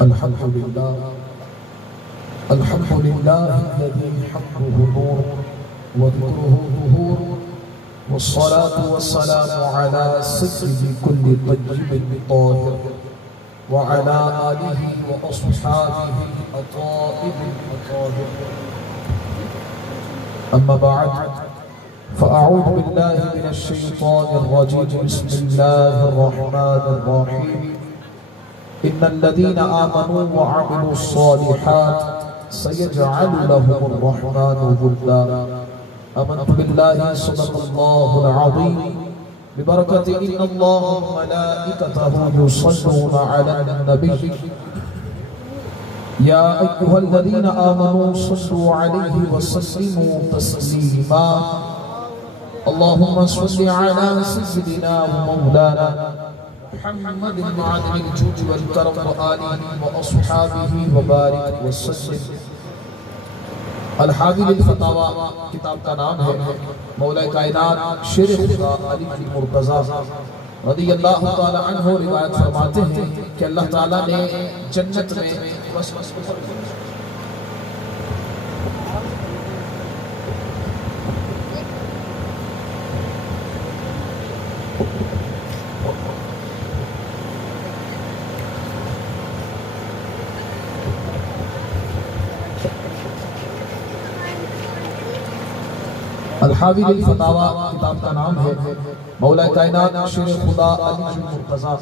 الحمد لله الذي حمده نور وذكره ظهور، والصلاة والسلام على سيد كل طيب طاهر وعلى آله وأصحابه الطائب الطاهر. أما بعد، فأعوذ بالله من الشيطان الرجيم. بسم الله الرحمن الرحيم. إن الذين آمنوا وعملوا الصالحات سيجعل لهم الرحمن ودا. آمنت بالله صدق الله العظيم ببركة إن الله وملائكته يصلون على النبي يا أيها الذين آمنوا صلوا عليه وسلموا تسليما. اللهم صل على سيدنا ومولانا محمد معدن الجود والكرم وآله وأصحابه وبارك وسلم. الحاوی للفتاوی کتاب کا نام ہے. مولا کائنات شیر خدا علی مرتضیٰ رضی اللہ تعالی عنہ روایت فرماتے ہیں کہ اللہ تعالیٰ نے جنت میں الحاوی للفتاوی کتاب کا نام ہے. مولا کائنات شیر خدا علی مرتضیٰ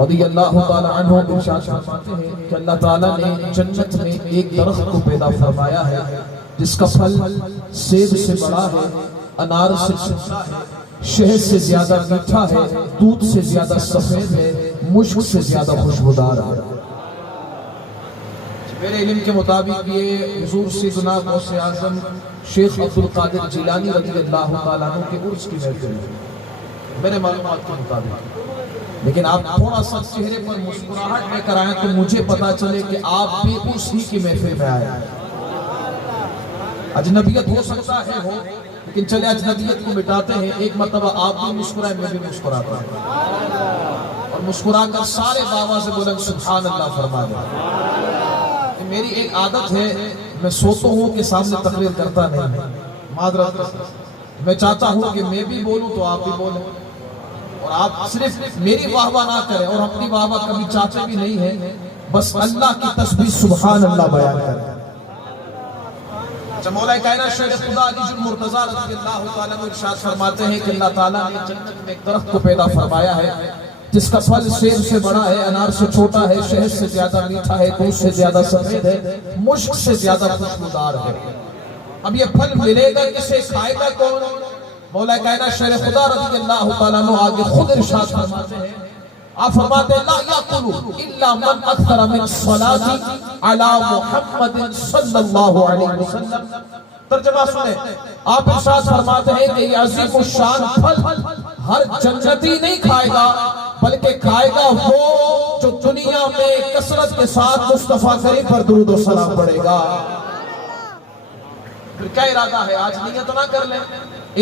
رضی اللہ تعالی عنہ ارشاد فرماتے ہیں کہ اللہ تعالیٰ نے جنت میں ایک درخت کو پیدا فرمایا ہے جس کا پھل سیب سے بڑا ہے، انار سے چھوٹا ہے، شہد سے زیادہ میٹھا ہے، دودھ سے زیادہ سفید ہے، مشک سے زیادہ خوشبودار ہے. میرے علم کے مطابق یہ حضور سیدنا غوث اعظم شیخ عبدالقادر جیلانی رضی اللہ تعالیٰ عنہ کے عرس کی محفل ہے میرے معلومات کے مطابق. لیکن آپ تھوڑا سا چہرے پر مسکراہٹ لے کر آئیں تو مجھے پتا چلے کہ آپ بھی عرس ہی کی محفل میں آئے ہیں. اجنبیت ہو سکتا ہے ہو، لیکن چلے اجنبیت کو مٹاتے ہیں. ایک مرتبہ آپ بھی مسکرائیں، میں بھی مسکراتا ہوں، اور مسکرا کر سارے بابا سے بولیں سبحان اللہ فرما دیں. میری ایک عادت ہے، میں سوتا ہوں کہ سامنے تقریر کرتا نہیں. معذرت، میں چاہتا ہوں کہ میں بھی بولوں تو آپ بھی بولیں، اور آپ صرف میری واہ واہ نہ کریں اور اپنی واہ واہ کبھی چاہتے بھی نہیں ہیں، بس اللہ کی تسبیح سبحان اللہ بیان کریں. مولا کائنات شیر خدا علی مرتضیٰ رضی اللہ تعالیٰ عنہ ارشاد فرماتے ہیں کہ اللہ تعالیٰ نے جنت میں ایک درخت کو پیدا فرمایا ہے جس کا پھل سیب سے بڑا ہے، انار سے چھوٹا ہے، شہد سے زیادہ میٹھا ہے، دودھ سے زیادہ سفید ہے، مشک سے زیادہ خوشبودار ہے. اب یہ پھل ملے گا کسے، کھائے گا کون؟ مولا کائنات شیر خدا رضی اللہ تعالیٰ عنہ آگے خود ارشاد فرماتے ہیں. آپ فرماتے ہیں لا یاکل الا من اکثر من الصلاۃ علی محمد صلی اللہ علیہ وسلم. ترجمہ سنیں. آپ ارشاد فرماتے ہیں کہ یہ عظیم الشان پھل ہر جنتی نہیں کھائے گا، بلکہ کھائے گا وہ جو دنیا میں کثرت کے ساتھ مصطفیٰ کریم پر درود و سلام پڑھے گا. پھر کیا ارادہ ہے؟ آج نیت نہ کر لیں،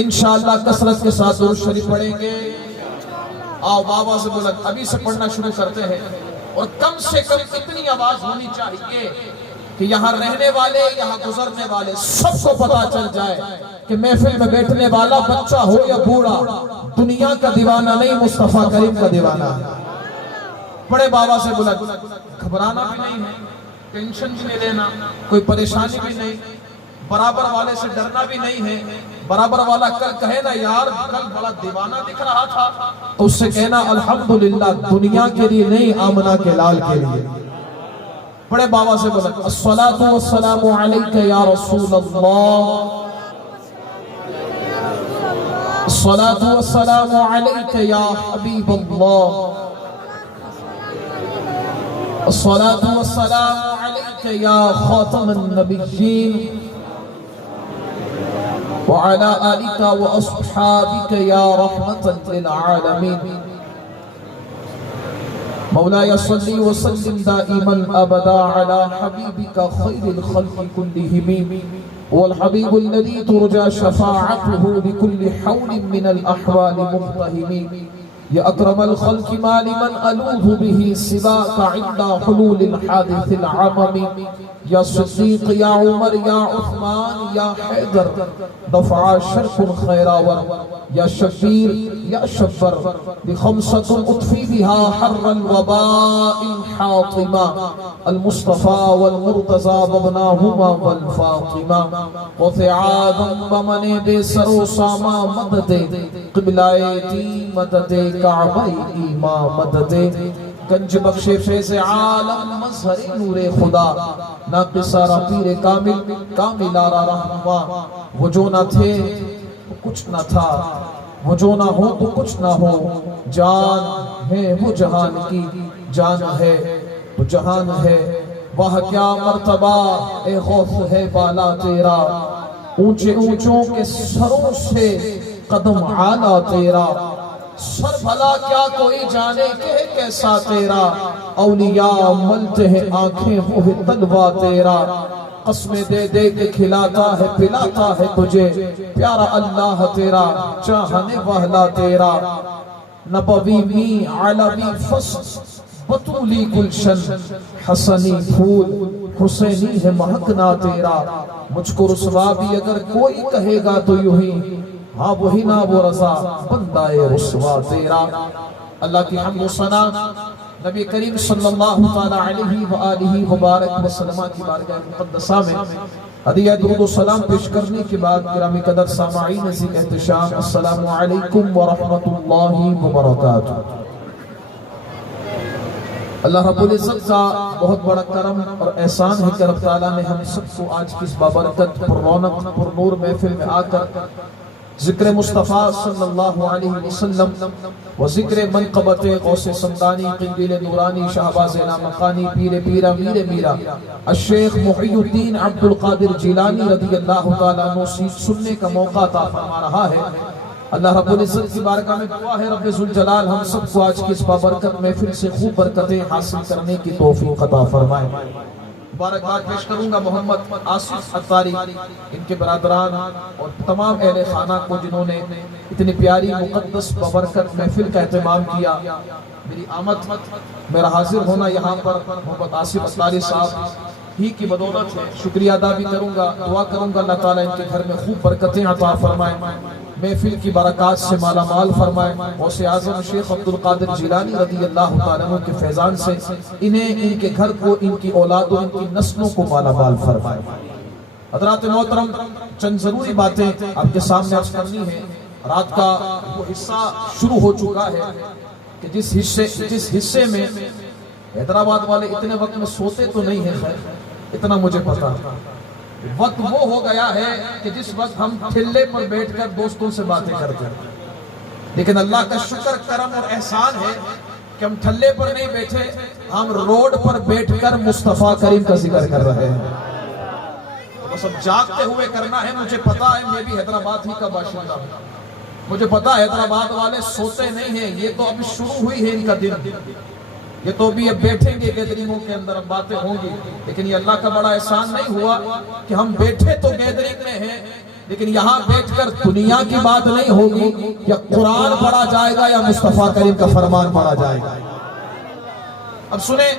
انشاءاللہ کثرت کے ساتھ درود شریف پڑھیں گے. آؤ بابا سے بولیں ابھی سے پڑھنا شروع کرتے ہیں، اور کم سے کم اتنی آواز ہونی چاہیے کہ یہاں رہنے والے، یہاں گزرنے والے سب کو پتا چل جائے کہ محفل میں بیٹھنے والا بچہ ہو یا بوڑھا دنیا کا دیوانہ نہیں، مصطفیٰ کریم کا دیوانہ ہے. بڑے بابا سے بولا گھبرانا بھی نہیں ہے، ٹینشن بھی نہیں لینا، کوئی پریشانی بھی نہیں، برابر والے سے ڈرنا بھی نہیں ہے. برابر والا کل کہے نا یار کل بڑا دیوانہ دکھ رہا تھا، تو اس سے کہنا الحمدللہ دنیا کے لیے نہیں، آمنہ کے لال کے لیے. بڑے بابا سے بولا الصلاۃ والسلام علیک یا رسول اللہ، الصلاۃ والسلام علیک یا حبیب اللہ، الصلاۃ والسلام علیک یا خاتم النبیین وعلى آلك وأصحابك يا رحمة للعالمين. مولاي صل وسلم دائما أبدا على حبيبك خير الخلق كلهم، والحبيب الذي ترجى شفاعته بكل حول من الأحوال مقتهم. یا اکرم الخلق ما لمن الوذ به سواك عند حلول الحادث العمم یا صدیق یا عمر یا عثمان یا حیدر دفع شرق خیراور یا شبیر یا شبر بخمسة اطفی بها حر الوباء الحاطمة المصطفى والمرتضى وابناهما والفاطمة وفعادا بمن بے سر و ساما مدد قبلہ دی مدد کعبہ ایما مدد گنج بخش فیض عالم مظہر نور خدا ناقص آرہ پیر کامل کامل آرہ رہنما وہ جو نہ تھے تو کچھ نہ تھا وہ جو نہ ہو تو کچھ نہ ہو جان ہے وہ جہان کی جان ہے وہ جہان ہے وہ کیا مرتبہ اے غوث ہے بالا تیرا اونچے اونچوں کے سروں سے قدم عالا تیرا سر بھلا کیا کوئی جانے کہ کیسا تیرا اولیاء ملتے ہیں آنکھیں وہ تلوہ تیرا قسمیں دے دے کے کھلاتا ہے پلاتا ہے تجھے پیارا اللہ تیرا چاہنے والا تیرا نبوی می علوی فصل بطولی گلشن حسنی پھول حسینی ہے مہکنا تیرا مجھ کو رسوا بھی اگر کوئی کہے گا تو یوں ہی ہاں وہی نا وہ رضا بندہ رسوا تیرا اللہ کی حمد و ثنا نبی کریم صلی اللہ علیہ وآلہ وبارک وسلم کی بارگاہ مقدسہ میں ہدیہ درود و سلام پیش کرنے کے بعد گرامی قدر سامعین عزیز احتشام السلام علیکم ورحمت اللہ وبرکاتہ اللہ رب العزت کا بہت بڑا کرم اور احسان ہے کہ رب تعالیٰ نے ہم سب کو آج کی اس بابرکت پر رونق پر نور محفل میں آ کر ذکر مصطفیٰ صلی اللہ علیہ وسلم و ذکر منقبت غوث سمدانی قندیل نورانی شہباز لامقانی پیر پیرا میر میرا الشیخ محی الدین عبد القادر جیلانی رضی اللہ تعالیٰ عنہ سننے کا موقع عطا فرما رہا ہے اللہ رب العزت کی بارگاہ میں دعا ہے رب ذوالجلال ہم سب کو آج کی اس بابرکت محفل سے خوب برکتیں حاصل کرنے کی توفیق عطا فرمائے مبارکباد پیش کروں گا محمد آصف اتاری ان کے برادران اور تمام اہل خانہ کو جنہوں نے اتنی پیاری مقدس بابرکت محفل کا اہتمام کیا میری آمد میرا حاضر ہونا یہاں پر محمد آصف اتاری صاحب ہی کی بدولت ہے شکریہ ادا بھی کروں گا دعا کروں گا اللہ تعالیٰ ان کے گھر میں خوب برکتیں عطا فرمائے محفل کی برکات سے مالا مال فرمائے غوث اعظم شیخ عبد القادر جیلانی رضی اللہ تعالیٰ عنہ کے فیضان سے انہیں ان کے گھر کو ان کی اولاد و ان کی نسلوں کو مالا مال فرمائے حضرات محترم چند ضروری باتیں آپ کے سامنے عرض کرنی ہے رات کا وہ حصہ شروع ہو چکا ہے کہ جس حصے میں حیدرآباد والے اتنے وقت میں سوتے تو نہیں ہیں خیر اتنا مجھے پتا وقت وہ ہو گیا ہے کہ جس وقت ہم ٹھلے پر بیٹھ کر دوستوں سے باتیں کرتے ہیں لیکن اللہ کا شکر کرم اور احسان ہے کہ ہم ٹھلے پر نہیں بیٹھے ہم روڈ پر بیٹھ کر مصطفیٰ کریم کا ذکر کر رہے ہیں بس اب جاگتے ہوئے کرنا ہے مجھے پتا ہے میں بھی حیدرآباد ہی کا باشندہ ہوں مجھے پتا ہے حیدرآباد والے سوتے نہیں ہیں یہ تو ابھی شروع ہوئی ہے ان کا دن یہ تو بھی اب بیٹھیں گے گیدرنگوں کے اندر اب باتیں ہوں گی لیکن یہ اللہ کا بڑا احسان نہیں ہوا کہ ہم بیٹھے تو گیدرنگ میں ہیں لیکن یہاں بیٹھ کر دنیا کی بات نہیں ہوگی یا قرآن پڑھا جائے گا یا مصطفیٰ کریم کا فرمان پڑھا جائے گا اب سنیں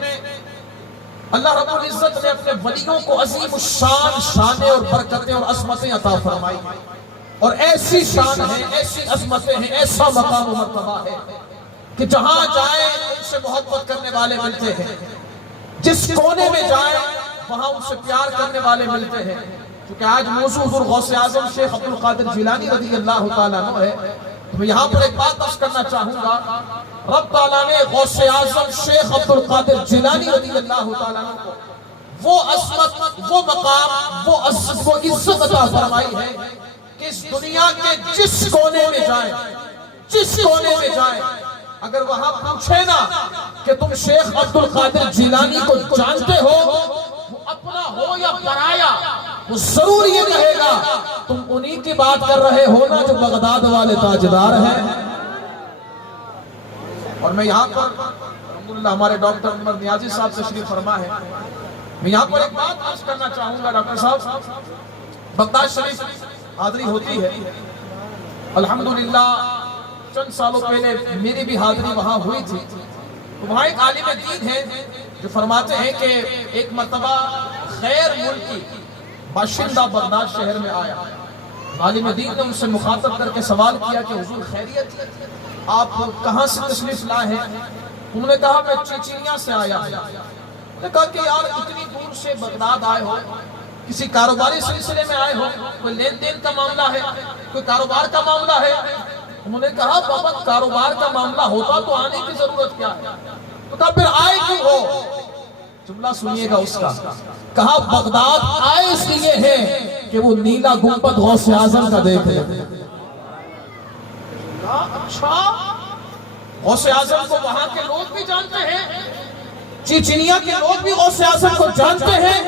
اللہ رب العزت نے اپنے ولیوں کو عظیم الشان شانیں اور برکتیں اور عظمتیں عطا فرمائی اور ایسی شان ہے ایسی عظمتیں ہیں ایسا مقام و مرتبہ ہے کہ جہاں جائیں ان سے محبت کرنے والے ملتے ہیں جس کونے میں جائیں وہاں ان سے پیار کرنے والے ملتے ہیں کیونکہ آج موضوع حضور غوث اعظم شیخ عبد القادر جیلانی رضی اللہ تعالیٰ عنہ ہے تو میں یہاں پر ایک بات عرض کرنا چاہوں گا رب تعالیٰ نے غوث اعظم شیخ عبد القادر جیلانی رضی اللہ تعالیٰ عنہ کو وہ عظمت وہ مقام وہ عزت عطا فرمائی ہے کہ اس دنیا کے جس کونے میں جائیں جس کونے میں جائیں اگر وہاں پوچھے نا کہ تم شیخ عبد القادر جیلانی کو جانتے ہو وہ اپنا ہو یا پرایا وہ ضرور یہ کہے گا تم انہی کی بات کر رہے ہو نا جو بغداد والے تاجدار ہیں اور میں یہاں پر الحمدللہ ہمارے ڈاکٹر عمر نیازی صاحب تشریف فرما ہے میں یہاں پر ایک بات عرض کرنا چاہوں گا ڈاکٹر صاحب بغداد شریف حاضری ہوتی ہے الحمدللہ چند سالوں پہلے میری بھی حاضری وہاں ہوئی تھی، وہاں ایک عالم دین ہے جو فرماتے ہیں کہ ایک مرتبہ غیر ملکی باشندہ بغداد شہر میں آیا. عالم دین نے ان سے مخاطب کر کے سوال کیا کہ حضور خیریت، آپ کہاں سے تشریف لائے ہیں؟ انہوں نے کہا میں چیچینیا سے آیا ہوں. انہوں نے کہا کہ یار اتنی دور سے بغداد آئے ہو، کسی کاروباری سلسلے میں آئے ہو، کوئی لین دین کا معاملہ ہے، کوئی کاروبار کا معاملہ ہے؟ انہوں نے کہا بابا کاروبار کا معاملہ ہوتا تو آنے کی ضرورت کیا ہے؟ تو کہا پھر آئے کیوں ہو؟ جملہ سنیے گا اس کا. کہا بغداد آئے اس لیے ہے کہ وہ نیلا گنبد غوث اعظم کا دیکھ لے. اچھا غوث اعظم کو وہاں کے لوگ بھی جانتے ہیں، چیچینیا کے لوگ بھی غوث اعظم کو جانتے ہیں.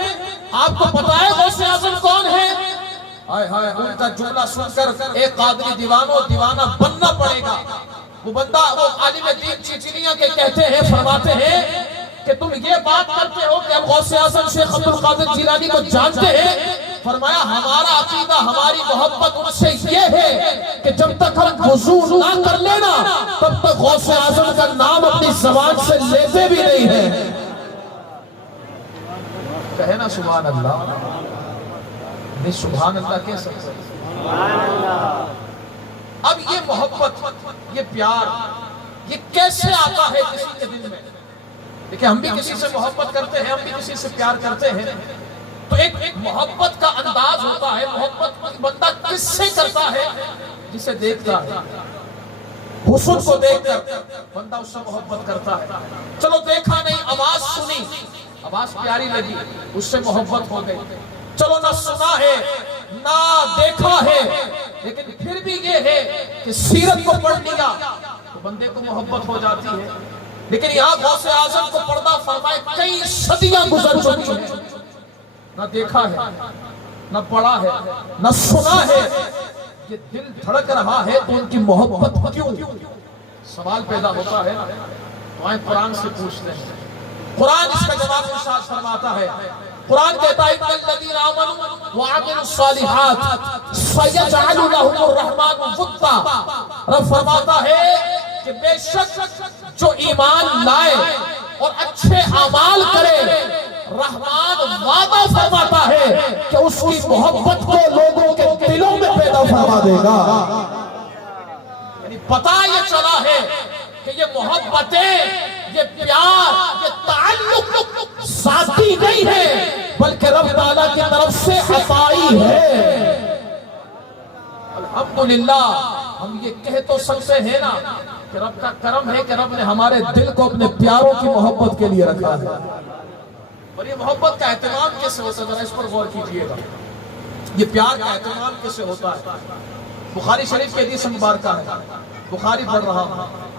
آپ کو پتا ہے غوث اعظم کون ہے؟ ہائے ہائے، ان کا جملہ سن کر ایک قادری دیوانہ بننا پڑے گا. وہ بندہ، وہ عالم دین چیچینیا کے کہتے ہیں، فرماتے ہیں کہ تم یہ بات کرتے ہو کہ ہم غوث اعظم شیخ عبد القادر جیلانی کو جانتے ہیں. فرمایا ہمارا عقیدہ، ہماری محبت ان سے یہ ہے کہ جب تک ہم وضو نہ کر لینا تب تک غوث اعظم کا نام اپنی زبان سے لیتے بھی نہیں ہیں. کہے نا سبحان اللہ. نہیں سبحان اللہ کہہ سکتے. اب یہ محبت، یہ پیار، یہ کیسے آتا ہے کسی کے دل میں؟ دیکھیں ہم بھی کسی سے محبت کرتے ہیں، ہم بھی کسی سے پیار کرتے ہیں، تو ایک محبت کا انداز ہوتا ہے. محبت بندہ کس سے کرتا ہے؟ جسے دیکھتا ہے. حسن کو دیکھ کر بندہ اس سے محبت کرتا ہے. چلو دیکھا نہیں، آواز سنی، آواز پیاری لگی، اس سے محبت ہو گئی. چلو نہ سنا ہے نہ دیکھا ہے، لیکن پھر بھی یہ ہے کہ سیرت کو پڑھ لیا تو بندے کو محبت ہو جاتی ہے. لیکن یہاں غوث اعظم کو پردہ فرمائے کئی صدیاں گزر چکی ہیں، نہ دیکھا ہے، نہ پڑھا ہے، نہ سنا ہے. یہ دل دھڑک رہا ہے تو ان کی محبت کیوں؟ سوال پیدا ہوتا ہے. تو آئیں قرآن سے پوچھتے ہیں. قرآن اس کا جواب ارشاد فرماتا ہے. قرآن کہتا ہے ان الذین آمنوا وعملوا الصالحات سیجعل لهم الرحمن ودا. رب فرماتا ہے کہ بے شک جو ایمان لائے اور اچھے اعمال کرے، رحمان وعدہ فرماتا ہے کہ اس کی محبت کو لوگوں کے دلوں میں پیدا فرما دے گا. یعنی پتہ یہ چلا ہے کہ یہ محبتیں، یہ پیار، یہ تعلق ذاتی نہیں ہے بلکہ رب تعالیٰ کی طرف سے عطائی ہے. الحمدللہ ہم یہ کہہ تو سکتے ہیں نا کہ رب کا کرم ہے کہ رب نے ہمارے دل کو اپنے پیاروں کی محبت کے لیے رکھا ہے. اور یہ محبت کا اہتمام کیسے ہوتا ہے؟ ذرا اس پر غور کیجئے گا. یہ پیار کا اہتمام کیسے ہوتا ہے؟ بخاری شریف کی حدیث مبارکہ ہے، بخاری پڑھ رہا ہوں.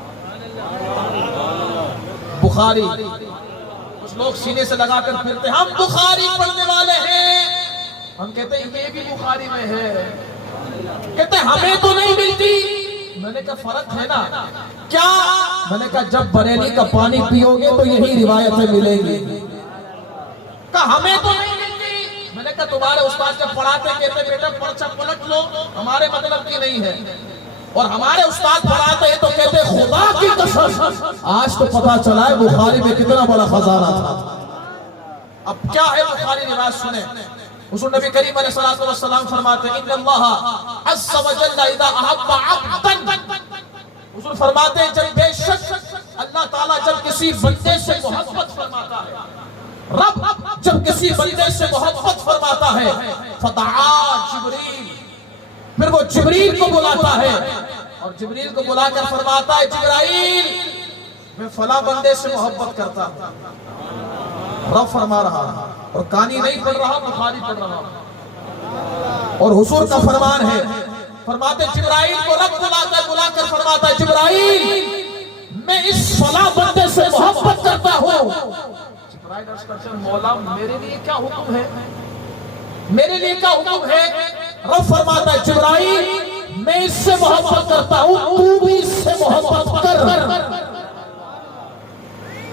بخاری، کچھ لوگ سینے سے لگا کر پھرتے ہیں ہم بخاری پڑھنے والے ہیں. ہم کہتے ہیں یہ بھی بخاری میں ہے. کہتے ہیں ہمیں تو نہیں ملتی. میں نے کہا فرق ہے نا. کیا؟ میں نے کہا جب بریلی کا پانی پیو گے تو یہی روایتیں ملیں گی. کہا ہمیں تو نہیں ملتی. میں نے کہا تمہارے استاد جب پڑھاتے کہتے بیٹا پرچہ پلٹ لو، ہمارے مطلب کی نہیں ہے. اور ہمارے استاد پڑھاتے ہیں تو کہتے خدا کی قسم آج تو پتا چلا ہے بخاری میں کتنا بڑا خزانہ تھا. اب کیا ہے بخاری روایت سنیں. حضور نبی کریم علیہ الصلوۃ والسلام فرماتے ہیں ان اللہ عز وجل اذا احب عبدا. حضور فرماتے ہیں جب بے شک اللہ تعالیٰ جب کسی بندے سے محبت فرماتا ہے، رب جب کسی بندے سے محبت فرماتا ہے، فدعا جبریل، پھر وہ جبریل کو بلاتا ہے اور جبریل کو بلا کر فرماتا ہے جبرائیل میں فلاں بندے سے محبت کرتا ہوں. رب فرما رہا اور کہانی نہیں پڑھ رہا، بخاری پڑھ رہا. اور حضور کا فرمان ہے، فرماتے جبرائیل کو رب بلا کر فرماتا ہے جبرائیل میں اس فلاں بندے سے محبت کرتا ہوں. جبرائیل عرض کرتے ہیں مولا میرے لیے کیا حکم ہے؟ میرے لیے کیا حکم ہے؟ رب فرماتا ہے جبرائیل میں اس سے محبت کرتا ہوں، تو بھی اس سے محبت کر.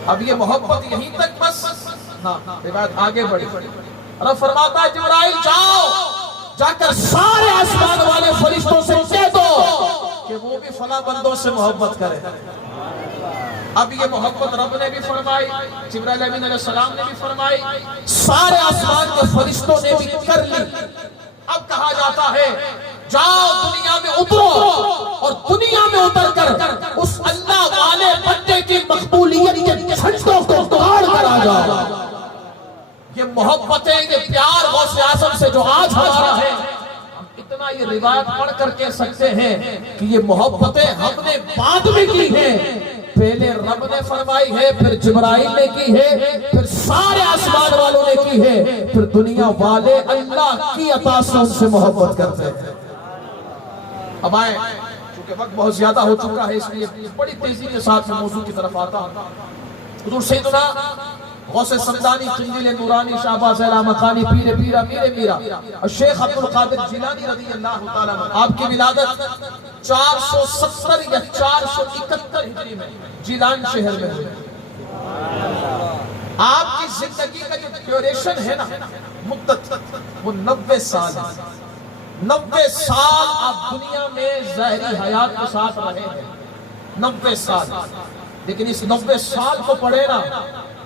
اب یہ محبت یہیں تک بس نہ، روایت آگے بڑھی. رب فرماتا ہے جبرائیل جاؤ، جا کر سارے آسمان والے فرشتوں سے کہہ دو کہ وہ بھی فلاں بندوں سے محبت کرے. اب یہ محبت رب نے بھی فرمائی, جبرائیل امین علیہ السلام نے بھی فرمائی, سارے آسمان کے فرشتوں نے بھی کر لی. اب کہا جاتا ہے جاؤ دنیا میں اترو اور دنیا میں اتر کر اس اللہ والے بندے کی مقبولیت کے جھنڈوں کو توڑ کر آ جاؤ. یہ محبتیں, یہ پیار غوث اعظم سے جو آج ہمارا ہے, ہم اتنا یہ روایت پڑھ کر کہہ سکتے ہیں کہ یہ محبتیں ہم نے بعد میں کی ہیں. پہلے رب نے فرمائی ہے, پھر جبرائیل نے کی ہے, پھر سارے آسمان والوں نے کی ہے, پھر دنیا والے اللہ کی عطا سے ان سے محبت کرتے ہیں. اب آئیں, چونکہ وقت بہت زیادہ ہو چکا ہے, اس لیے بڑی تیزی کے ساتھ میں موضوع کی طرف آتا ہوں. حضور سیدنا غوث سمدانی, قندیل نورانی, شہباز مکانی, پیر پیرا, میر میرا, شیخ عبد القادر جیلانی رضی اللہ تعالیٰ عنہ, آپ کی ولادت 470 یا 471 ہجری میں جیلان شہر میں ہوئی. آپ کی زندگی کا جو ڈیوریشن ہے نا, مدت, وہ 90 سال ہے. 90 سال آپ دنیا میں ظاہری حیات کے ساتھ رہے ہیں. 90 سال. لیکن اس 90 سال کو پڑھے نا,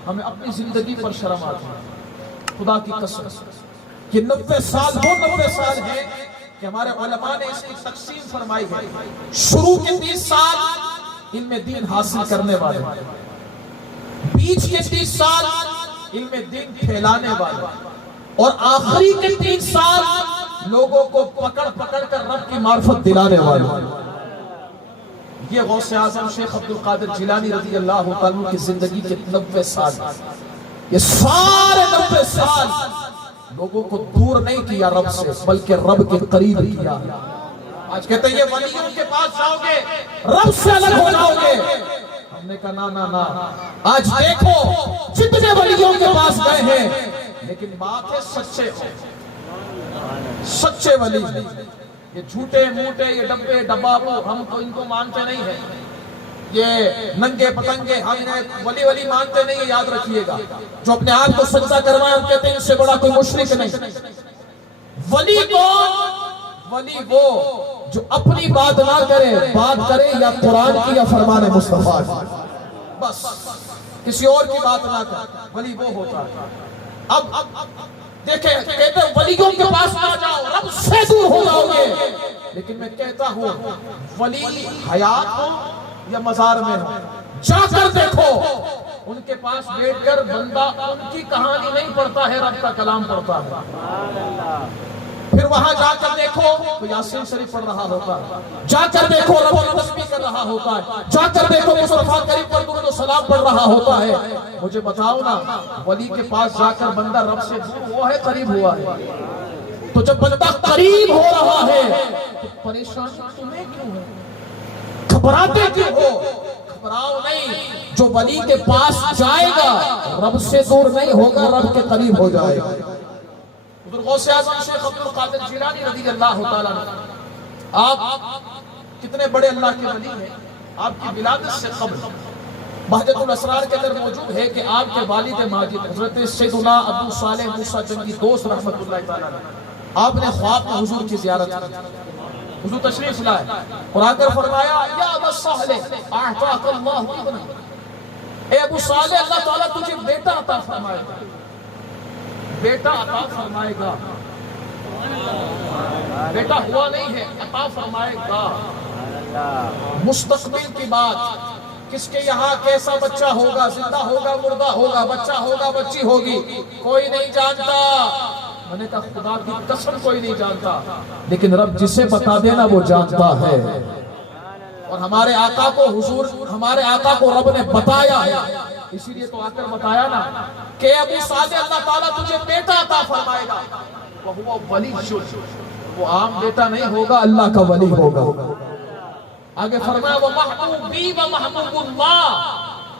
ہمیں اپنی زندگی پر شرم آتی ہے. خدا کی قسم کہ 90 سال وہ 90 سال ہیں کہ ہمارے علماء نے اس کی تقسیم فرمائی ہے. شروع کے 30 سال علم دین حاصل کرنے والے, بیچ کے 30 سال علم دین پھیلانے والے, اور آخری کے 3 سال لوگوں کو پکڑ پکڑ کر رب کی معرفت دلانے والے. یہ غوث اعظم شیخ عبد القادر جیلانی رضی اللہ تعالیٰ کی زندگی کے 90 سال, یہ سارے 90 سال لوگوں کو دور نہیں کیا رب سے, بلکہ رب کے قریب کیا. آج کہتے ہیں یہ ولیوں کے پاس جاؤ گے رب سے الگ ہو جاؤ گے. ہم نے کہا نا نا, آج دیکھو جتنے ولیوں کے پاس گئے ہیں, لیکن بات ہے سچے ہو, سچے ولی. یہ جھوٹے موٹے, یہ ڈبے ڈبابو, ہم تو ان کو مانتے نہیں ہیں. یہ ننگے پتنگے ہم انہیں ولی مانتے نہیں ہیں. یاد رکھیے گا, جو اپنے آپ کو سجدہ کروائے ہم کہتے ہیں ان سے بڑا کوئی مشرک نہیں. ولی کون؟ ولی وہ جو اپنی بات نہ کرے, بات کرے یا قرآن کی یا فرمان مصطفیٰ کی, بس کسی اور کی بات نہ کرے, ولی وہ ہوتا ہے. اب دیکھیں, کہتے ہیں ولیوں کے پاس نہ جاؤ رب سے دور ہو جاؤ گے. لیکن میں کہتا ہوں ولی حیات ہو یا مزار میں ہو, جا کر دیکھو. ان کے پاس بیٹھ کر بندہ ان کی کہانی نہیں پڑھتا ہے, رب کا کلام پڑھتا ہے. پھر وہاں جا کر دیکھو تو یاسین شریف پڑھ رہا ہوتا ہے, جا کر دیکھو رب کی تسبیح کر رہا ہوتا ہے, جا کر دیکھو مصطفیٰ کریم پر درود و سلام پڑھ رہا ہوتا ہے. مجھے بتاؤ نا, ولی کے پاس جا کر بندہ رب سے دور, وہ ہے قریب ہوا ہے. تو جب بندہ قریب ہو رہا ہے تو پریشانی تمہیں کیوں ہے, گھبراتے کیوں ہو؟ گھبراؤ نہیں, جو ولی کے پاس جائے گا رب سے دور نہیں ہوگا, رب کے قریب ہو جائے گا. غوث اعظم شیخ عبد القادر جیلانی رضی اللہ تعالیٰ عنہ, آپ کتنے بڑے اللہ کے ولی ہیں. آپ کی ولادت سے قبل بہجت الاسرار کے اندر موجود ہے کہ آپ کے والد ماجد حضرت سیدنا ابو صالح موسیٰ جنگی دوست رحمت اللہ تعالیٰ عنہ, آپ نے خواب میں حضور کی زیارت کی. حضور تشریف لائے اور آ کر فرمایا یا ابا صالح اعطاک اللہ ابنا, اے ابو صالح اللہ تعالیٰ تجھے بیٹا عطا فرمائے گا, بیٹا عطا فرمائے گا. بیٹا ہوا نہیں ہے, عطا فرمائے گا. مستقبل کی بات, کس کے یہاں کیسا بچہ ہوگا, زندہ ہوگا مردہ ہوگا, بچہ ہوگا بچی ہوگی, کوئی نہیں جانتا. میں نے کہا خدا کی قسم کوئی نہیں جانتا, لیکن رب جسے بتا دینا وہ جانتا ہے. اور ہمارے آقا کو حضور, ہمارے آقا کو رب نے بتایا ہے, اسی لیے تو آ کر بتایا نا کہ ابو صالح اللہ تعالیٰ تجھے بیٹا عطا فرمائے گا. وہ ولی شد, وہ عام بیٹا نہیں ہوگا, اللہ کا ولی ہوگا. آگے فرمایا وہ محبوبی و محبوب اللہ,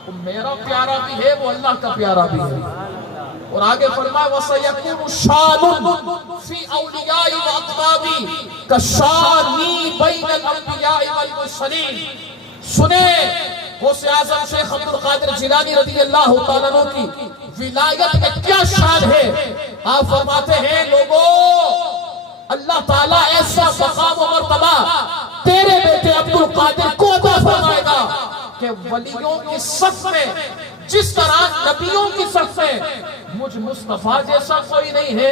وہ میرا پیارا بھی ہے, وہ اللہ کا پیارا بھی ہے. اور آگے فرمایا وَسَيَكُونُ شَانٌ فِي أَوْلِيَاءِ وَأَقْرَابِ كَشَانِي بَيْنَ الْأَنْبِيَاءِ وَالْمُرْسَلِينَ. سنیں غوث اعظم شیخ عبد القادر جیلانی رضی اللہ تعالیٰ عنہ کی ولایت میں کیا شان ہے. آپ فرماتے ہیں لوگوں, اللہ تعالیٰ ایسا مقام و مرتبہ تیرے بیٹے عبد القادر کو عطا فرمائے گا کہ ولیوں کی صف میں جس طرح نبیوں کی صف میں مجھ مصطفیٰ جیسا کوئی نہیں ہے،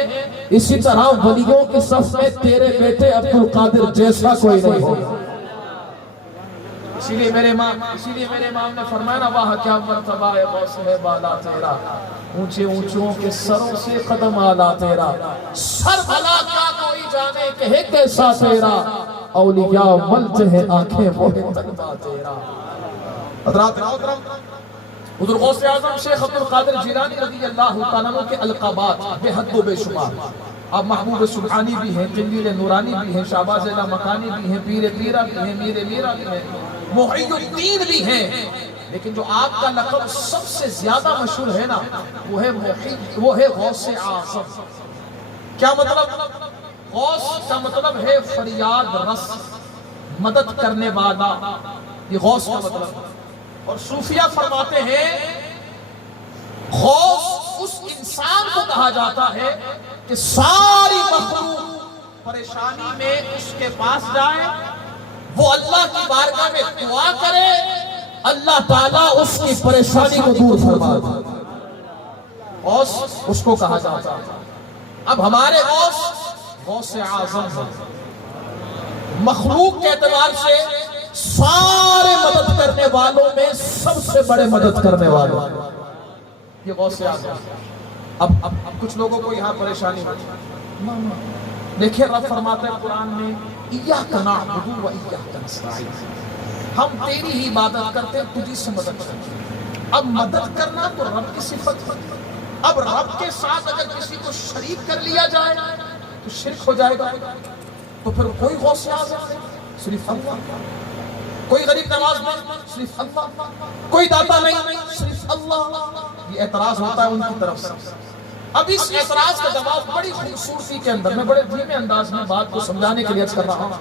اسی طرح ولیوں کی صف میں تیرے بیٹے عبد القادر جیسا کوئی نہیں ہے۔ اسی لیے میرے امام نے فرمایا نا، واہ کیا مرتبہ ہے غوث ہے بالا تیرا، اونچے اونچوں کے سروں سے قدم آلا تیرا، سر بھلا کیا کوئی جانے کہ ہے کیسا تیرا، اولیاء ملتے ہیں آنکھیں موڑے طلبہ تیرا۔ حضرات حضور غوث اعظم شیخ عبد القادر جیلانی رضی اللہ تعالیٰ عنہ کے القابات بے حد و بے شمار۔ آپ محبوب سبحانی بھی ہیں، قندیل نورانی بھی ہیں، شہباز اعلیٰ مکانی بھی ہیں، پیر پیرہ بھی ہیں، میر میرہ بھی ہیں، محی الدین بھی ہیں، لیکن جو آپ کا لقب سب سے زیادہ مشہور ہے نا، وہ ہے غوث اعظم۔ کیا مطلب؟ غوث کا مطلب ہے فریاد رس، مدد کرنے والا، یہ غوث کا مطلب ہے۔ اور صوفیہ فرماتے ہیں غوث اس انسان کو کہا جاتا ہے کہ ساری مخلوق پریشانی میں اس کے پاس جائے، وہ اللہ کی بارگاہ میں دعا کرے، اللہ تعالیٰ اس کی پریشانی کو دور فرما دے۔ غوث اس کو کہا جاتا ہے۔ اب ہمارے غوث اعظم ہے، مخلوق کے اعتبار سے سارے مدد کرنے والوں میں سب سے بڑے مدد کرنے والوں، یہ غوث اعظم۔ اب کچھ لوگوں کو یہاں پریشانی ہوتی، دیکھیں رب فرماتا ہے قرآن میں، ایاک نعبد و ایاک نستعین، ہم تیری ہی عبادت کرتے ہیں، تجھی سے مدد کرتے ہیں۔ اب مدد کرنا تو رب کی صفت ہے، اب رب کے ساتھ اگر کسی کو شریک کر لیا جائے تو شرک ہو جائے گا، تو پھر کوئی غوث اعظم صرف اللہ، کوئی غریب نواز نہیں صرف اللہ، کوئی داتا نہیں صرف اللہ، یہ اعتراض ہوتا ہے ان کی طرف سے۔ اب اس اعتراض کا جواب بڑی خوبصورتی کے اندر، میں بڑے دھیمے انداز میں بات کو سمجھانے کے لیے عرض کر رہا ہوں،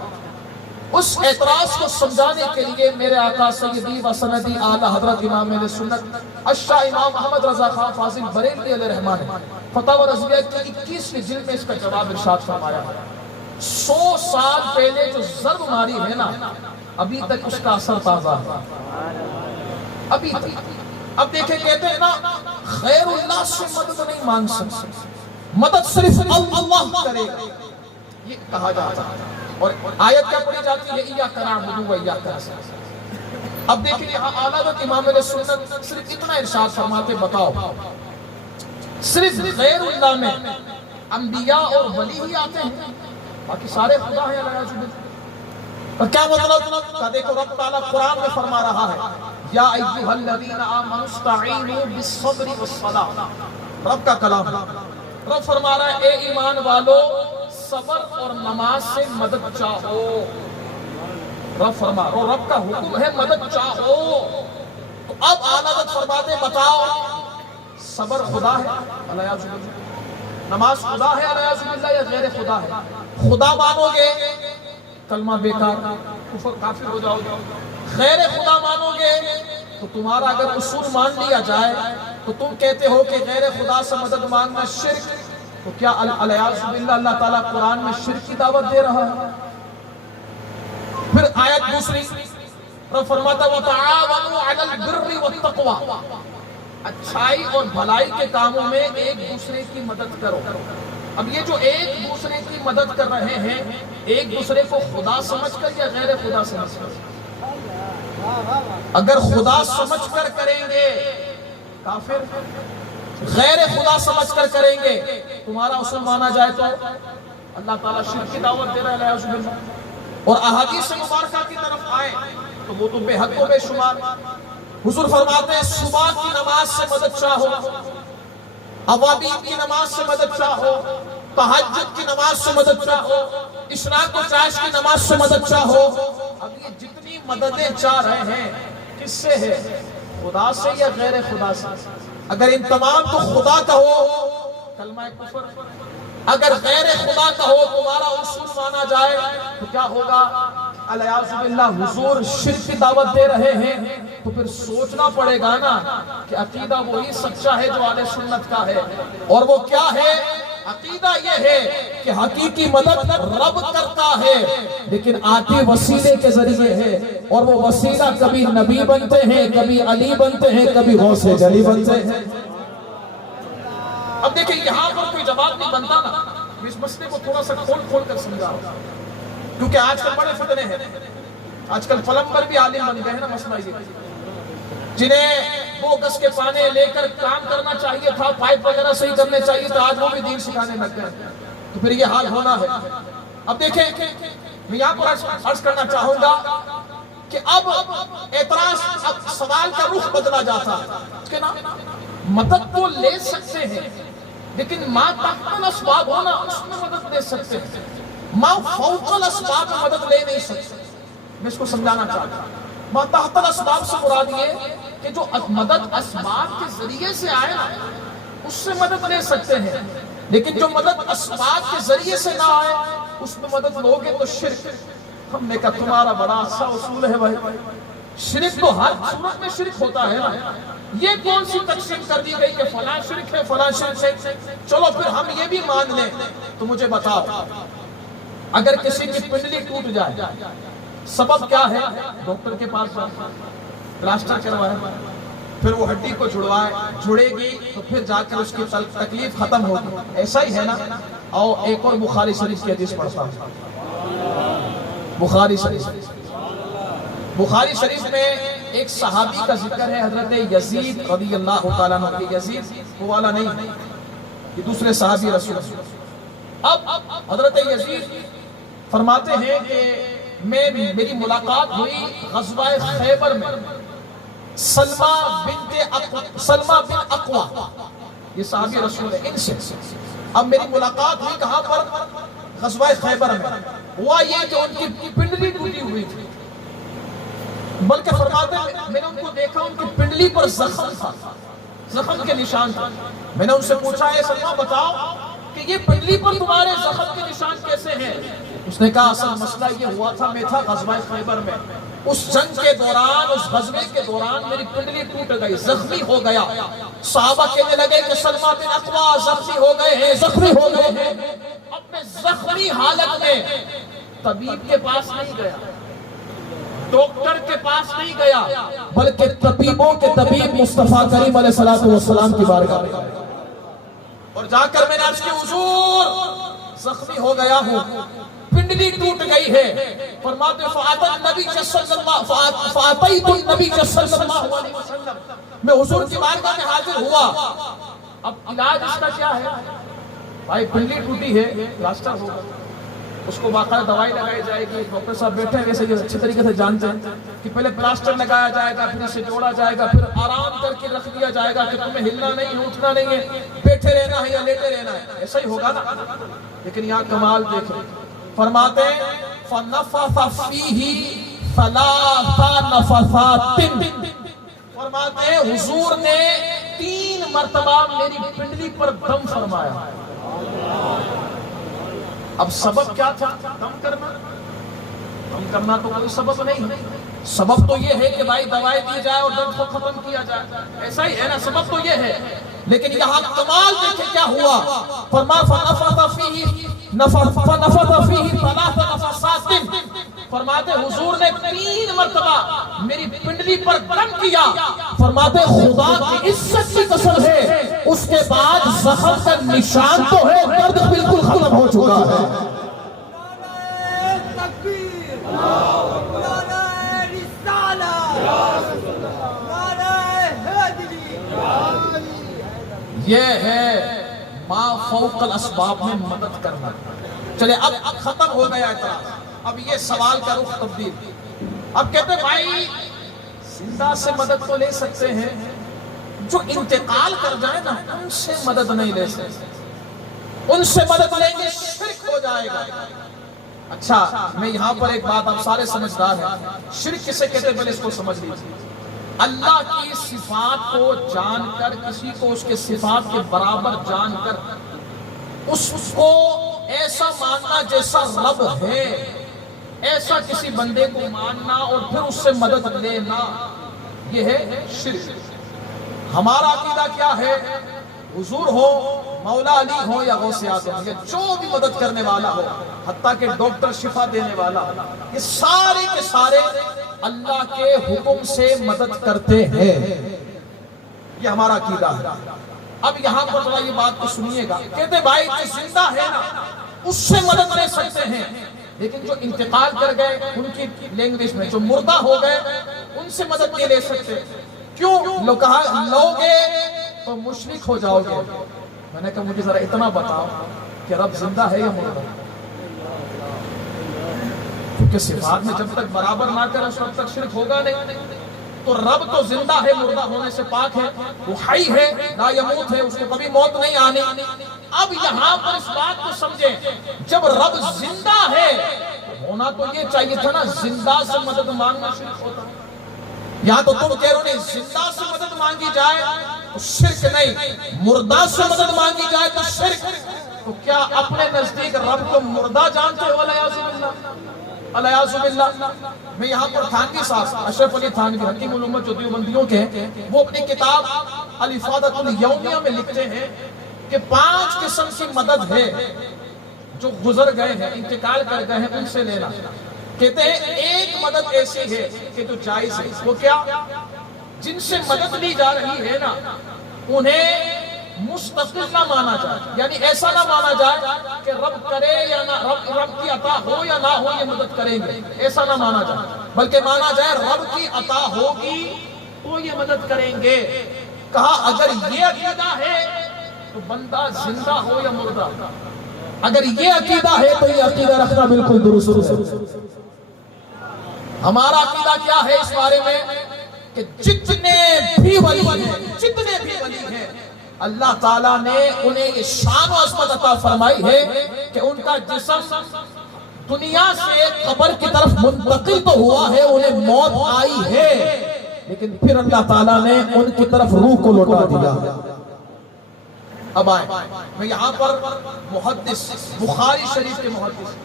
اس اعتراض کو سمجھانے کے لیے میرے آقا سیدی و سندی اعلیٰ حضرت امام اہل سنت الشاہ امام محمد رضا خان فاضل بریلوی علیہ رحمہ نے فتاوی رضویہ کی 21ویں جلد میں اس کا جواب ارشاد فرمایا ہے۔ 100 سال پہلے جو ضرب ماری ہے نا، ابھی تک اس کا اثر تازہ ہے، ابھی تک۔ اب دیکھیں کہتے ہیں نا، غیر اللہ سے مدد نہیں مانگ سکتے، مدد صرف اللہ کرے گا، یہ کہا جاتا ہے۔ اور آیت کیا پڑھی جاتی ہے؟ ایاک نعبد و ایاک نستعین۔ اب دیکھیں یہاں اعلیٰ حضرت امام اہل سنت صرف اتنا ارشاد فرماتے، بتاؤ صرف غیر اللہ میں انبیاء اور ولی ہی آتے ہیں، باقی سارے خدا ہیں اللہ عز و جل؟ اور کیا مطلب؟ کہ دیکھو رب تعالیٰ قرآن میں فرما رہا ہے، یا ایھا الذین آمنوا استعینوا بالصبر والصلاۃ، رب کا کلام ہے۔ رب فرما رہا ہے، اے ایمان والو صبر اور نماز سے مدد چاہو۔ رب فرما رہا، رب کا حکم ہے مدد چاہو۔ تو اب اعلیٰ حضرت فرماتے بتاؤ، صبر خدا ہے اللہ عز و جل، نماز خدا ہے اللہ عز و جل یا غیر خدا ہے؟ خدا مانو گے کلمہ بیکار، کفر کافر ہو جاؤ گے۔ غیر خدا مانو گے تو تمہارا اگر اصول مان لیا جائے تو تم کہتے ہو کہ غیر خدا سے مدد مانگنا شرک، تو کیا الیاذ باللہ اللہ تعالیٰ قرآن میں شرک کی دعوت دے رہا ہے؟ پھر آیت دوسری رب فرماتا ہے وَتَعَاوَنُوا عَلَى الْبِرِّ وَالتَّقْوَى، اچھائی اور بھلائی کے کاموں میں ایک دوسرے کی مدد کرو۔ اب یہ جو ایک دوسرے کی مدد کر رہے ہیں، ایک دوسرے کو خدا سمجھ کر یا غیر خدا سمجھ کر؟ اگر خدا سمجھ کر کریں گے کافر، غیر خدا سمجھ کر کریں گے تمہارا اصول مانا جائے تو اللہ تعالیٰ شرک کی دعوت دے رہا ہے اعوذ باللہ۔ اور احادیث مبارکہ کی طرف آئے تو وہ تو بے حد و بے شمار۔ حضور فرماتے ہیں صبح کی نماز سے مدد چاہو، اوابین کی نماز سے مدد چاہو، تہجد کی نماز سے مدد چاہو، اشراق و چاش کی نماز سے مدد چاہو۔ اب یہ جتنی مددیں چاہ رہے ہیں کس سے ہے؟ خدا سے یا غیر خدا سے؟ اگر ان تمام کو خدا کہو کلمہ کفر، اگر غیر خدا کہو تمہارا اصول مانا جائے تو کیا ہوگا؟ الیاذ باللہ حضور شرک کی دعوت دے رہے ہیں، تو پھر سوچنا پڑے گا نا کہ عقیدہ وہی سچا ہے جو اہل سنت کا ہے، اور وہ کیا ہے عقیدہ یہ ہے کہ حقیقی مدد رب کرتا ہے لیکن آتی وسیلے کے ذریعے ہے، اور وہ وسیلہ کبھی نبی بنتے ہیں، کبھی علی بنتے ہیں، کبھی غوث جلی بنتے ہیں۔ اب دیکھیں یہاں پر کوئی جواب نہیں بنتا نا، اس مسئلے کو تھوڑا سا کھول کر سمجھا رہا ہوں، کیونکہ آج کل بڑے فتنے ہیں، آج کل پلمبر بھی عالم بن گئے ہیں نا، مسئلہ یہ جنہیں 2 گز کے پانے لے کر کام کرنا چاہیے تھا، پائپ وغیرہ صحیح کرنے چاہیے تھا، آج وہ بھی دین سکھانے لگ گئے، تو پھر یہ حال ہونا ہے۔ اب دیکھیں میں یہاں پر عرض کرنا چاہوں گا کہ اب اعتراض، اب سوال کا رخ بدلا جاتا ہے کہ نا مدد تو لے سکتے ہیں لیکن ما تحت الاسباب ہونا اس میں مدد لے سکتے ہیں، ما فوق الاسباب میں مدد لے نہیں سکتے۔ میں اس کو سمجھانا چاہتا ہوں، ما تحت الاسباب سے مراد یہ کہ جو مدد اسباب کے ذریعے سے آئے نا اس سے مدد لے سکتے ہیں، لیکن جو مدد اسباب کے ذریعے سے نہ آئے اس میں مدد لوگے تو شرک۔ ہم نے کہا تمہارا بڑا اچھا اصول ہے بھائی، شرک تو ہر صورت میں شرک ہوتا ہے نا، یہ کون سی تقسیم کر دی گئی کہ فلاں شرک ہے فلاں شرک ہے؟ چلو پھر ہم یہ بھی مان لیں، تو مجھے بتاؤ اگر کسی کی پنڈلی ٹوٹ جائے سبب کیا ہے؟ ڈاکٹر کے پاس پلاسٹر کروائے، پھر وہ ہڈی کو جڑے گی تو پھر جا کر اس کی تکلیف ختم ہوگی، ایسا ہی ہے نا۔ اور ایک اور بخاری شریف کی حدیث پڑھتا ہوں، بخاری شریف میں ایک صحابی کا ذکر ہے، حضرت یزید رضی اللہ تعالیٰ عنہ کی۔ یزید وہ والا نہیں، یہ دوسرے صحابی رسول اللہ۔ اب حضرت یزید فرماتے ہیں کہ میری ملاقات ہوئی غزوہ خیبر میں سلمہ بن اقوا، یہ صحابی رسول ہے، ان سے اب میری ملاقات ہوئی کہاں پر؟ غزوہ خیبر میں۔ ہوا یہ کہ ان کی پنڈلی ٹوٹی ہوئی تھی، بلکہ فرماتے ہیں میں نے ان کو دیکھا ان کی پنڈلی پر زخم تھا، زخم کے نشان تھا۔ میں نے ان سے پوچھا اے سلمہ بتاؤ کہ یہ پنڈلی پر تمہارے زخم کے نشان کیسے ہیں؟ اس نے کہا اصل مسئلہ یہ ہوا تھا، میں تھا غزوہ خیبر میں، اس جنگ کے دوران، اس غزوے کے دوران میری پنڈلی ٹوٹ گئی، زخمی ہو گیا۔ صحابہ کہنے لگے کہ سلمہ بن اقوا زخمی ہو گئے ہیں، زخمی ہو گئے ہیں۔ اپنے زخمی حالت میں طبیب کے پاس نہیں گیا، ڈاکٹر کے پاس نہیں گیا، بلکہ طبیبوں کے طبیب مصطفیٰ کریم علیہ السلام کی بارگاہ میں، اور جا کر میں نے عرض کی حضور زخمی ہو گیا ہوں، پنڈلی ٹوٹ گئی ہے۔ فرماتے فاتیت النبی صلی اللہ علیہ وسلم، میں حضور کی بارگاہ میں حاضر ہوا۔ اب علاج اس کا کیا ہے؟ بھائی پنڈلی ٹوٹی ہے، پلاسٹر ہوگا، اس کو باقاعدہ دوائی لگائی جائے گی۔ ڈاکٹر صاحب بیٹھے ہیں ویسے اچھے طریقے سے جانتے ہیں کہ پہلے پلاسٹر لگایا جائے گا، پھر اسے جوڑا جائے گا، پھر آرام کر کے رکھ دیا جائے گا کہ تمہیں ہلنا نہیں ہے، اٹھنا نہیں ہے، بیٹھے رہنا ہے یا لیٹے رہنا ہے، ایسا ہی ہوگا نا۔ لیکن یہاں کمال دیکھیں، فرماتے ہیں فَنَفَثَ فِيهِ ثَلَاثَ نَفَثَاتٍ، فرماتے ہیں حضور نے 3 مرتبہ میری پنڈلی پر دم فرمایا۔ اب سبب کیا تھا؟ دم کرنا؟ دم کرنا تو کوئی سبب نہیں ہے، سبب تو یہ ہے کہ بھائی دوائی دی جائے اور درد کو ختم کیا جائے، ایسا ہی ہے نا، سبب تو یہ ہے۔ لیکن یہاں کمال دیکھیں کیا ہوا، فرمایا فَنَفَثَ فِيهِ ثَلَاثَ نَفَثَاتٍ، فرماتے حضور نے 3 مرتبہ میری پنڈلی پر دم کیا۔ فرماتے خدا کی عزت کی قسم ہے اس کے بعد زخم کا نشان تو ہے، درد بالکل ختم ہو چکا ہے۔ نعرہ تکبیر، نعرہ رسالہ، نعرہ حیدری۔ یہ ہے ما فوق الاسباب میں مدد کرنا۔ چلے اب ختم ہو گیا اعتراض، اب یہ سوال کا رخ تبدیل۔ اب کہتے ہیں بھائی زندہ سے مدد تو لے سکتے ہیں، جو انتقال کر جائے نا ان سے مدد نہیں لے سکتے، ان سے مدد لیں گے شرک ہو جائے گا۔ اچھا میں یہاں پر ایک بات، آپ سارے سمجھدار ہیں، شرک کسے کہتے ہیں پہلے اس کو سمجھ لیجیے۔ اللہ کی صفات کو جان کر، کسی کو اس کے صفات کے برابر جان کر اس کو ایسا ماننا جیسا رب ہے، ایسا کسی بندے کو ماننا اور پھر اس سے مدد لینا، یہ ہے شرک۔ ہمارا عقیدہ کیا ہے؟ حضور ہو، مولا علی ہو یا غوث اعظم یا جو بھی مدد کرنے والا ہو، حتیٰ کہ ڈاکٹر شفا دینے والا، یہ سارے کے سارے اللہ کے حکم سے مدد کرتے ہیں۔ یہ ہمارا عقیدہ ہے۔ اب یہاں پر تھوڑا یہ بات کو سنیے گا، کہتے بھائی جو زندہ ہے نا اس سے مدد لے سکتے ہیں، لیکن جو انتقال کر گئے ان کی لینگویج میں جو مردہ ہو گئے ان سے مدد نہیں لے سکتے۔ کیوں؟ لوگ کہا لوگے تو مشرک ہو جاؤ گے۔ میں نے کہا مجھے ذرا اتنا بتاؤ کہ رب زندہ ہے یا مردہ؟ کیونکہ صفات میں جب تک برابر نہ کرے اس وقت تک شرک ہوگا نہیں۔ تو رب تو زندہ ہے، مردہ ہونے سے پاک ہے، وہ حی ہے، لا یموت ہے، اس کو کبھی موت نہیں آنی۔ اب یہاں پر اس بات کو سمجھیں، جب رب زندہ ہے تو ہونا تو یہ چاہیے تھا نا زندہ سے مدد مانگنا شرک ہوتا۔ یہاں تو تم کہہ رہے ہو زندہ سے مدد مانگی جائے تو شرک نہیں، مردہ سے مدد مانگی جائے تو شرک۔ تو کیا اپنے نزدیک رب کو مردہ جانتے ہو؟ علیہ باللہ۔ میں یہاں پر تھانوی صاحب اشرف علی تھانوی حکیم الامت جو دیوبندیوں کے ہیں، وہ اپنی کتاب الافادۃ الیومیہ میں لکھتے ہیں کہ 5 قسم کی مدد ہے جو گزر گئے ہیں، انتقال کر گئے ہیں، ان سے لینا۔ کہتے ہیں ایک مدد ایسی ہے کہ جو جائز ہے، وہ کیا؟ جن سے مدد لی جا رہی ہے نا انہیں مستقل نہ مانا جائے، یعنی ایسا نہ مانا جائے کہ رب کرے یا نہ، رب کی عطا ہو یا نہ ہو یہ مدد کریں گے، ایسا نہ مانا جائے، بلکہ مانا جائے رب کی عطا ہوگی تو یہ مدد کریں گے۔ کہا اگر یہ عقیدہ ہے تو بندہ زندہ ہو یا مردہ، اگر یہ عقیدہ ہے تو یہ عقیدہ رکھنا بالکل درست ہے۔ ہمارا عقیدہ کیا ہے اس بارے میں کہ جتنے بھی ولی ہیں اللہ تعالیٰ نے انہیں یہ شان و عظمت عطا فرمائی ہے کہ ان کا جسم دنیا سے قبر کی طرف منتقل تو ہوا ہے، انہیں موت آئی ہے، لیکن پھر اللہ تعالیٰ نے ان کی طرف روح کو لوٹا دیا۔ اب آئیں، میں یہاں پر محدث بخاری شریف کے محدث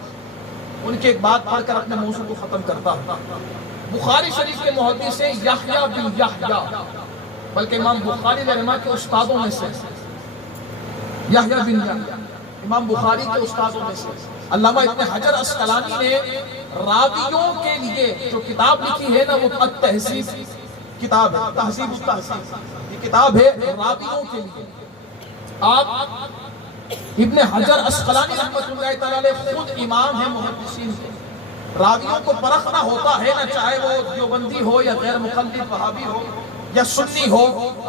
ان کی ایک بات پڑھ کر اپنے موضوع کو ختم کرتا ہوں۔ بخاری شریف کے محدث ہیں یحییٰ بن یحییٰ، بلکہ امام بخاری رحمہ کے استادوں میں سے یحییٰ بن یحییٰ امام بخاری کے استادوں میں سے۔ علامہ ابن حجر عسقلانی نے راویوں کے لیے جو کتاب لکھی ہے نا وہ التہذیب کتاب ہے، تہذیب التہذیب، یہ کتاب ہے راویوں کے لیے۔ آپ ابن حجر عسقلانی رحمۃ اللہ تعالیٰ علیہ خود امام ہیں محدثین کے، راویوں کو پرکھنا ہوتا ہے نا، چاہے وہ دیوبندی ہو یا غیر مقلد وہابی ہو یا سنی ہو،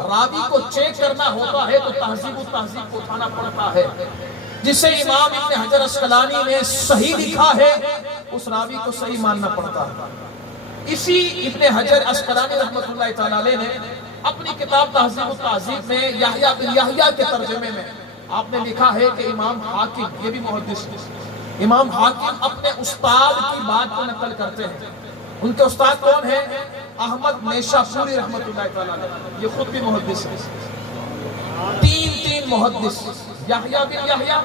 راوی کو چیک کرنا ہوتا ہے تو تہذیب التہذیب کو اٹھانا پڑتا ہے۔ جسے امام ابن حجر عسقلانی نے صحیح لکھا ہے اس راوی کو صحیح ماننا پڑتا ہے۔ اسی ابن حجر عسقلانی رحمۃ اللہ تعالیٰ علیہ نے اپنی کتاب تہذیب التہذیب میں یحییٰ بن یحییٰ کے ترجمے میں آپ نے لکھا ہے کہ امام حاکم، یہ بھی محدث، امام حاکم اپنے استاد کی بات کو نقل کرتے ہیں۔ ان کے استاد کون ہیں؟ احمد نیشاپوری رحمۃ اللہ تعالیٰ علیہ، یہ خود بھی محدث ہے۔ تین محدث، یحییٰ بن یحییٰ،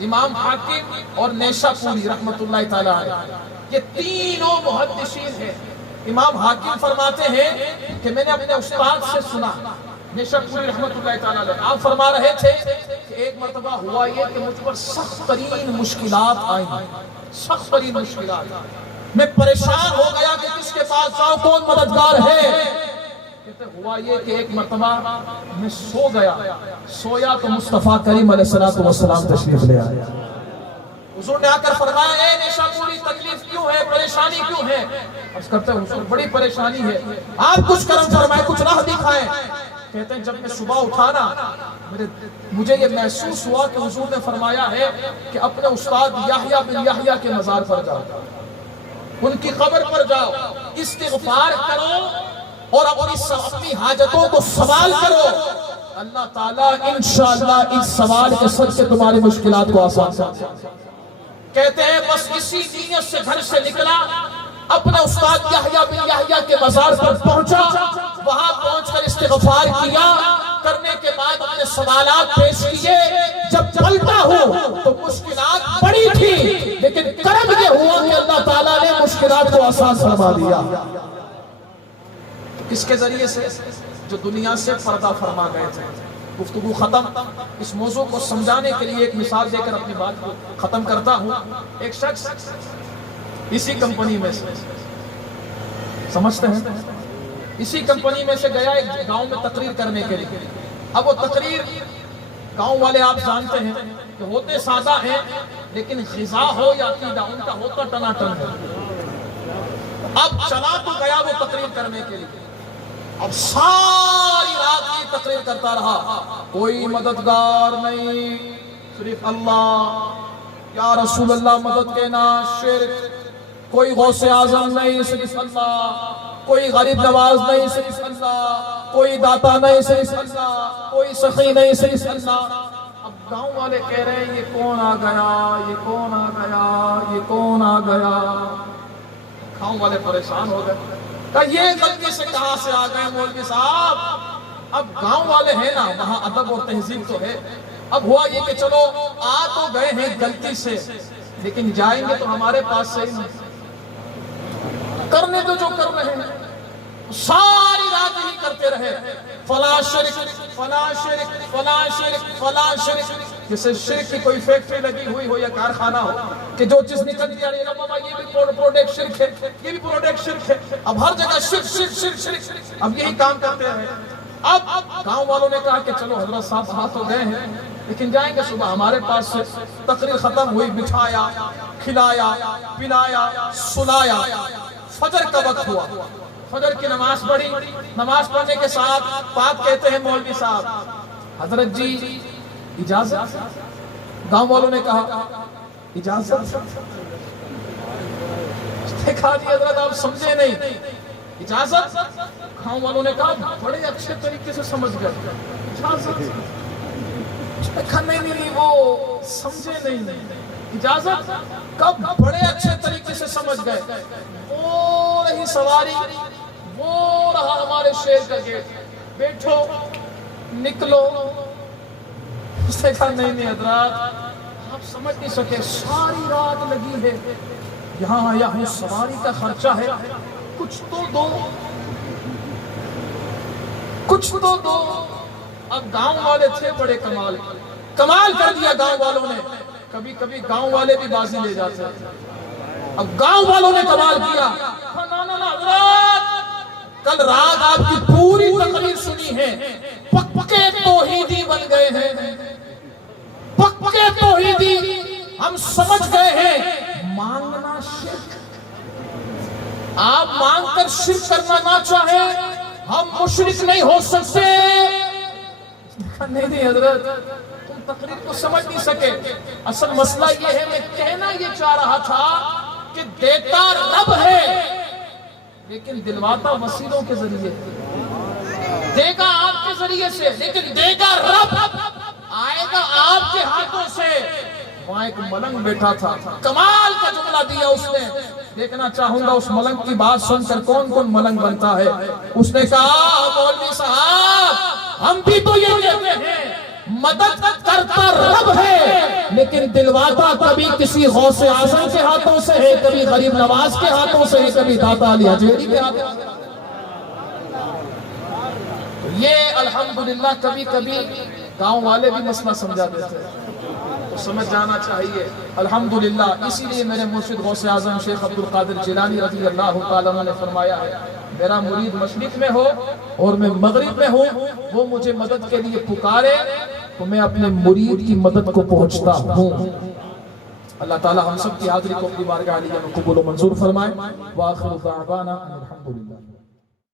امام حاکم اور نیشاپوری رحمۃ اللہ تعالیٰ علیہ، یہ تینوں محدثین ہیں۔ امام حاکم فرماتے ہیں کہ میں نے اپنے استاد سے سنا، نیشاپوری رحمۃ اللہ تعالیٰ علیہ، آپ فرما رہے تھے کہ ایک مرتبہ ہوا یہ کہ مجھ پر سخت ترین مشکلات آئیں، سخت ترین مشکلات، میں پریشان ہو گیا کہ کس کے پاس جاؤں، کون مددگار ہے۔ کہتے ہوا یہ کہ ایک مرتبہ میں سو گیا، سویا تو مصطفیٰ کریم علیہ السلام تشریف لے آئے۔ حضور نے آ کر فرمایا اے نیشاپوری تکلیف کیوں ہے، پریشانی کیوں ہے؟ عرض کرتے ہیں حضور بڑی پریشانی ہے، آپ کچھ کرم فرمائیں، کچھ راہ دکھائیں۔ کہتے ہیں جب میں صبح اٹھا نا مجھے یہ محسوس ہوا کہ حضور نے فرمایا ہے کہ اپنے استاد یحییٰ بن یحییٰ کے مزار پر جاؤ، ان کی قبر پر جاؤ، استغفار کرو اور اپنی حاجتوں کو سوال کرو، اللہ تعالیٰ انشاءاللہ اس سوال کے سر سے تمہاری مشکلات کو آسان کرے۔ کہتے ہیں بس اسی نیت سے گھر سے نکلا، اپنے استاد یحییٰ بن یحییٰ کے مزار پر پہنچا، وہاں پہنچ کر استغفار کیا، کرنے کے بعد اپنے سوالات پیش کیے۔ جب پلٹا ہوں تو مشکلات بڑی تھی، لیکن کرم یہ ہوا کہ اللہ تعالیٰ نے مشکلات کو آسان فرما دیا۔ کس کے ذریعے سے؟ جو دنیا سے پردہ فرما گئے تھے، گفتگو ختم. اس موضوع کو سمجھانے کے لیے ایک مثال دے کر اپنی بات کو ختم کرتا ہوں. ایک شخص اسی کمپنی میں سے, سمجھتے ہیں, اسی کمپنی میں سے گیا ایک گاؤں میں تقریر کرنے کے لیے. اب وہ تقریر گاؤں والے آپ جانتے ہیں کہ ہوتے سادہ ہیں, لیکن غذا ہو یا عقیدہ ان کا ہوتا ٹناٹن ہے. اب چلا تو گیا وہ تقریر کرنے کے لیے. اب ساری رات کی تقریر کرتا رہا, کوئی مددگار نہیں, صرف اللہ, یا رسول اللہ مدد کے نا شرک, کوئی غوث اعظم نہیں صرف اللہ, کوئی غریب نواز نہیں صرف اللہ, کوئی داتا نہیں صرف اللہ, کوئی سخی نہیں صرف اللہ. اب گاؤں والے کہہ رہے ہیں یہ کون آ گیا, یہ کون آ گیا, یہ کون آ گیا. گاؤں والے پریشان ہو گئے, کہا یہ غلطی سے کہاں سے آ گئے مولوی صاحب. اب گاؤں والے ہیں نا, وہاں ادب اور تہذیب تو ہے. اب ہوا یہ کہ چلو آ تو گئے ہیں غلطی سے, لیکن جائیں گے تو ہمارے پاس سے ہی نہیں, کرنے تو جو کر رہے ہیں. ساری رات ہی کرتے رہے, فلاں شرک, فلاں شرک, فلاں شرک, فلاں شرک. جیسے شرک کی کوئی فیکٹری لگی ہوئی ہو یا کارخانہ ہو کہ جو چیز نکلتی آ رہی ہے بابا یہ بھی پروڈکٹ شرک ہے, یہ بھی پروڈکٹ شرک ہے. اب ہر جگہ شرک شرک شرک شرک, اب یہی کام کرتے رہے. اب گاؤں والوں نے کہا کہ چلو حضرت صاحب ہاتھ ہو گئے ہیں, لیکن جائیں گے صبح ہمارے پاس سے. تقریر ختم ہوئی, بٹھایا, کھلایا, پلایا, سلایا. فجر کا وقت ہوا, فجر کی نماز پڑھی. نماز پڑھنے کے ساتھ بات کہتے ہیں مولوی صاحب حضرت جی اجازت. گاؤں والوں نے کہا اجازت. دیکھا جی حضرت آپ سمجھے نہیں, اجازت. گاؤں والوں نے کہا بڑے اچھے طریقے سے سمجھ گئے, اجازت. دیکھا نہیں وہ سمجھے نہیں, اجازت کب, بڑے اچھے طریقے سے سمجھ گئے. وہ رہی سواری, وہ رہا ہمارے شہر کا گیٹ, بیٹھو نکلو. اس نے کہا نہیں حضرات آپ سمجھ نہیں سکے, ساری رات لگی ہے, یہاں سواری کا خرچہ ہے, کچھ تو دو, کچھ تو دو. اب گاؤں والے تھے بڑے کمال کر دیا گاؤں والوں نے. کبھی کبھی گاؤں والے بھی بازی لے جاتے ہیں. اب گاؤں والوں نے کمال کیا, نا حضرات کل رات آپ کی پوری تقریر سنی ہے, پکے توحیدی بن گئے ہیں, پکے توحیدی. ہم سمجھ گئے ہیں مانگنا شرک, آپ مانگ کر شرک کرنا نہ چاہیں ہم مشرک نہیں ہو سکتے. نہیں حضرت تم تقریر کو سمجھ نہیں سکے. اصل مسئلہ یہ ہے, میں کہنا یہ چاہ رہا تھا کہ دیتا رب ہے, لیکن دلواتا وسیلوں کے ذریعے. دے گا آپ کے ذریعے سے, لیکن دے گا رب, آئے گا آپ کے ہاتھوں سے. وہاں ایک ملنگ بیٹھا تھا, کمال کا جملہ دیا اس نے. دیکھنا چاہوں گا اس ملنگ کی بات سن کر کون کون ملنگ بنتا ہے. اس نے کہا مولوی صاحب ہم بھی تو یہ کہتے ہیں مدد کرتا رب ہے, لیکن دلواتا کبھی کسی غوث اعظم کے ہاتھوں سے ہے, کبھی غریب نواز کے ہاتھوں سے ہے, کبھی داتا علی حجویری کے ہاتھوں سے. یہ الحمدللہ کبھی کبھی گاؤں والے بھی مسئلہ سمجھا دیتے ہیں, سمجھ جانا چاہیے الحمدللہ. اسی لیے میرے مرشد غوث اعظم شیخ عبدالقادر جیلانی رضی اللہ تعالیٰ عنہ نے فرمایا ہے میرا مرید مشرق میں ہو اور میں مغرب میں ہوں, وہ مجھے مدد کے لیے پکارے تو میں اپنے مرید کی مدد کو پہنچتا ہوں. اللہ تعالیٰ ہم سب کی حاضری کو اپنی بارگاہ علیہ میں قبول و منظور فرمائے. وآخر دعوانا الحمدللہ.